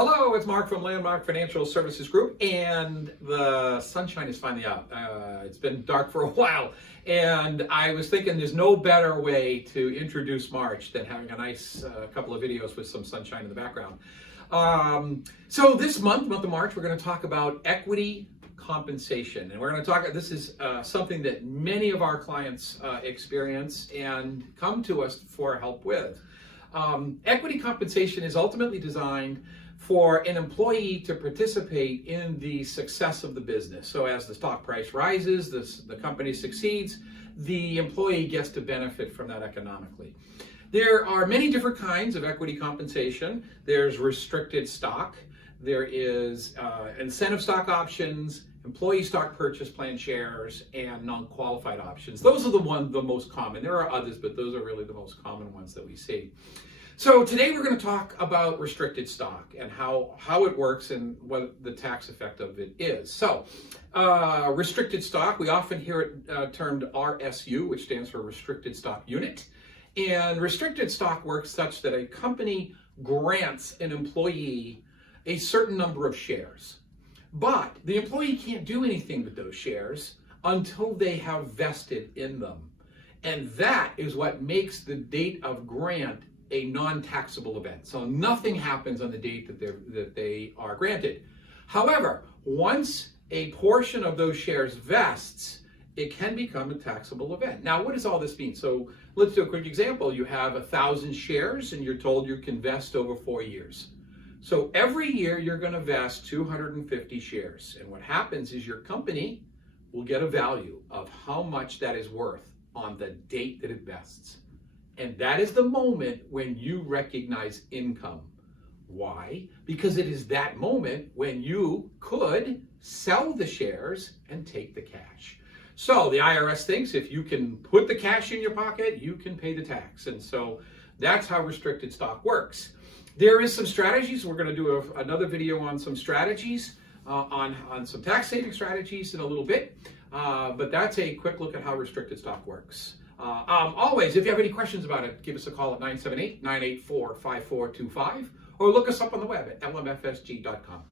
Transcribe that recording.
Hello, it's Mark from Landmark Financial Services Group, and the sunshine is finally out. It's been dark for a while, and I was thinking there's no better way to introduce March than having a nice couple of videos with some sunshine in the background. So this month of March, we're going to talk about equity compensation, and we're going to talk. This is something that many of our clients experience and come to us for help with. Equity compensation is ultimately designed for an employee to participate in the success of the business. So as the stock price rises, the company succeeds, the employee gets to benefit from that economically. There are many different kinds of equity compensation. There's restricted stock, there is incentive stock options, employee stock purchase plan shares, and non-qualified options. Those are the most common. There are others, but those are really the most common ones that we see. So today we're going to talk about restricted stock and how it works and what the tax effect of it is. So restricted stock, we often hear it termed RSU, which stands for restricted stock unit. And restricted stock works such that a company grants an employee a certain number of shares. But the employee can't do anything with those shares until they have vested in them. And that is what makes the date of grant a non-taxable event. So nothing happens on the date that they are granted. However, once a portion of those shares vests, it can become a taxable event. Now, what does all this mean? So let's do a quick example. You have 1,000 shares and you're told you can vest over 4 years. So every year you're going to vest 250 shares. And what happens is your company will get a value of how much that is worth on the date that it vests. And that is the moment when you recognize income. Why? Because it is that moment when you could sell the shares and take the cash. So the IRS thinks if you can put the cash in your pocket, you can pay the tax. And so that's how restricted stock works. There is some strategies. We're going to do another video on some strategies, on some tax saving strategies in a little bit. But that's a quick look at how restricted stock works. Always, if you have any questions about it, give us a call at 978-984-5425 or look us up on the web at lmfsg.com.